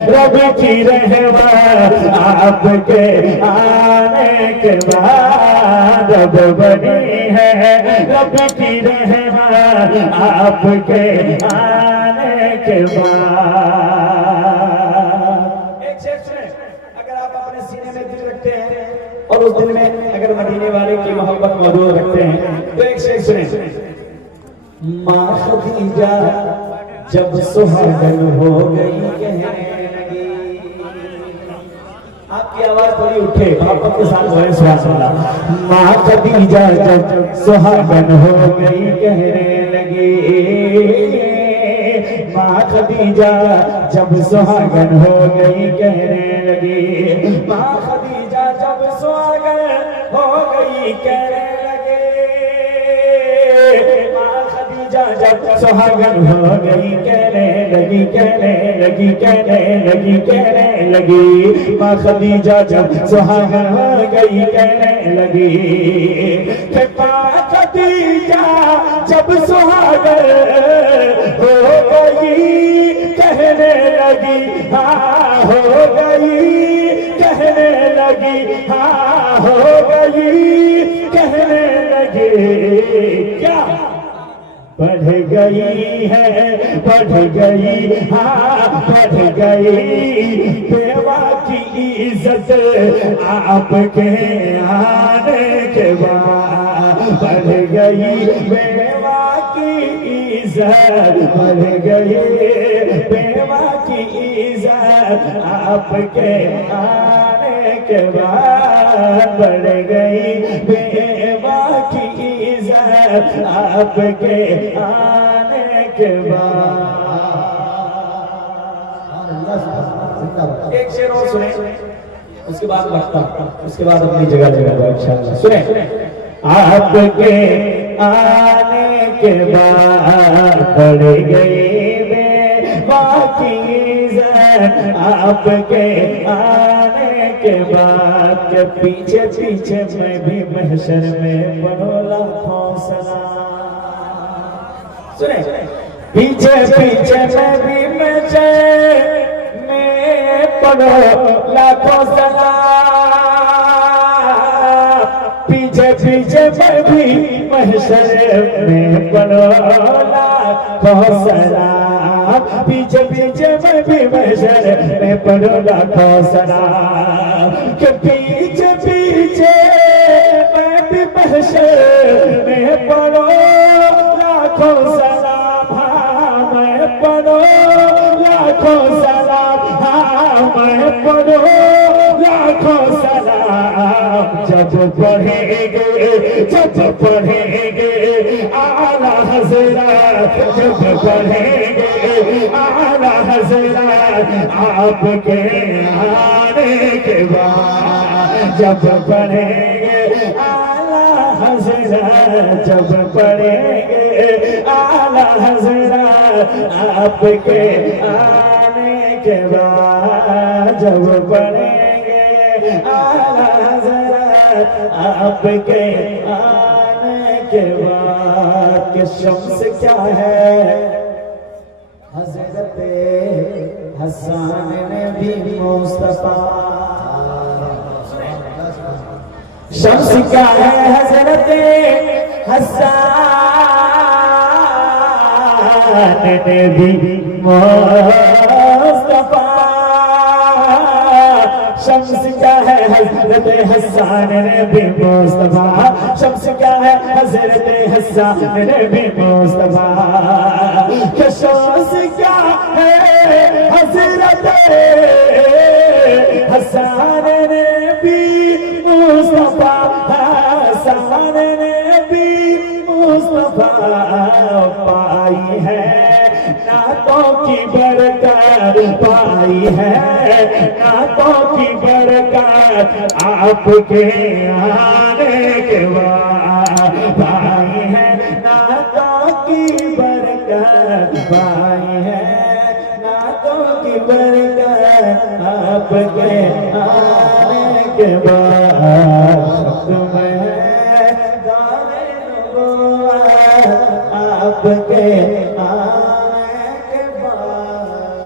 رب کی رحمت آپ کے آنے کے بعد رب بنی ہے رب کی رحمت آپ کے آنے کے بعد ایک شعر سنیں اگر آپ اپنے سینے میں دل رکھتے ہیں اور اس دل میں اگر مدینے والے کی محبت موجود رکھتے ہیں تو ایک شعر سنیں ماں خدیجہ جب سہاگن ہو گئی کہنے لگی آپ کی آواز تھوڑی اٹھے محبت کے ساتھ ہوئے سبحان اللہ ماں خدیجہ جب سہاگن ہو گئی کہنے لگی ماں خدیجہ جب سہاگن ہو گئی کہنے لگی ماں خدیجہ جب سہاگن ہو گئی کہنے لگی ماں خدیجہ جب سہاگن ہو گئی کہنے لگی کہنے لگی کہنے لگی کہنے لگی ماں خدیجہ جب سہاگن ہو گئی کہنے لگی کہ ماں خدیجہ جب سہاگن ہو گئی کہنے لگی ہاں ہو گئی کہنے لگی ہاں ہو گئی کہنے لگی کیا بڑھ گئی ہے بڑھ گئی ہاں بڑھ گئی بیوہ کی عزت آپ کے آنے کے بعد بڑھ گئی بیوہ کی عزت بڑھ گئی بیوہ کی عزت آپ کے آنے کے بعد بڑھ گئی بیوہ کی عزت آپ کے آنے کے بعد ایک شعر اور سنیں اس کے بعد وقتا اس کے بعد اپنی جگہ جگہ انشاءاللہ سنیں آپ کے آنے کے بعد بڑھ گئی بیوہ کی عزت آپ کے آنے کے بعد کہ پیچھے پیچھے میں بھی محشر میں پڑھو لاکھوں سلام سنیں پیچھے پیچھے میں بھی محشر میں پڑھو لاکھوں سلام پیچھے پیچھے میں بھی محشر میں پڑھو لاکھوں سلام پیچھے پیچھے میں بھی محشر میں پڑھو لاکھوں سلام کہ پیچھے پیچھے میں بھی محشر میں پڑھو لاکھوں سلام ہاں میں پڑھو لاکھوں سلام ہاں میں پڑھو لاکھوں سلام جب پڑھیں گے اعلیٰ حضرات جب پڑھیں گے اعلیٰ حضرات آپ کے آنے کے بعد جب پڑھیں گے اعلیٰ حضرات جب پڑھیں گے اعلیٰ حضرات آپ کے آنے کے بعد جب پڑھیں گے اعلیٰ حضرات آپ کے آنے کے بعد کہ شمس کیا ہے حضرت حسان نبی مصطفیٰ شمس کیا ہے حضرت حسان نبی مصطفیٰ شمس کیا ہے حضرت حسان نبی مصطفیٰ شمس کیا ہے حضرت حسان نبی مصطفیٰ کہ شمس کیا ہے حضرت حسان نبی مصطفیٰ حسان نبی مصطفیٰ پائی ہے نعتوں کی برکت پائی ہے نعتوں کی برکت آپ کے آنے کے بعد پائی ہے نعتوں کی برکت پائی ہے نعتوں کی برکت آپ کے آنے کے بعد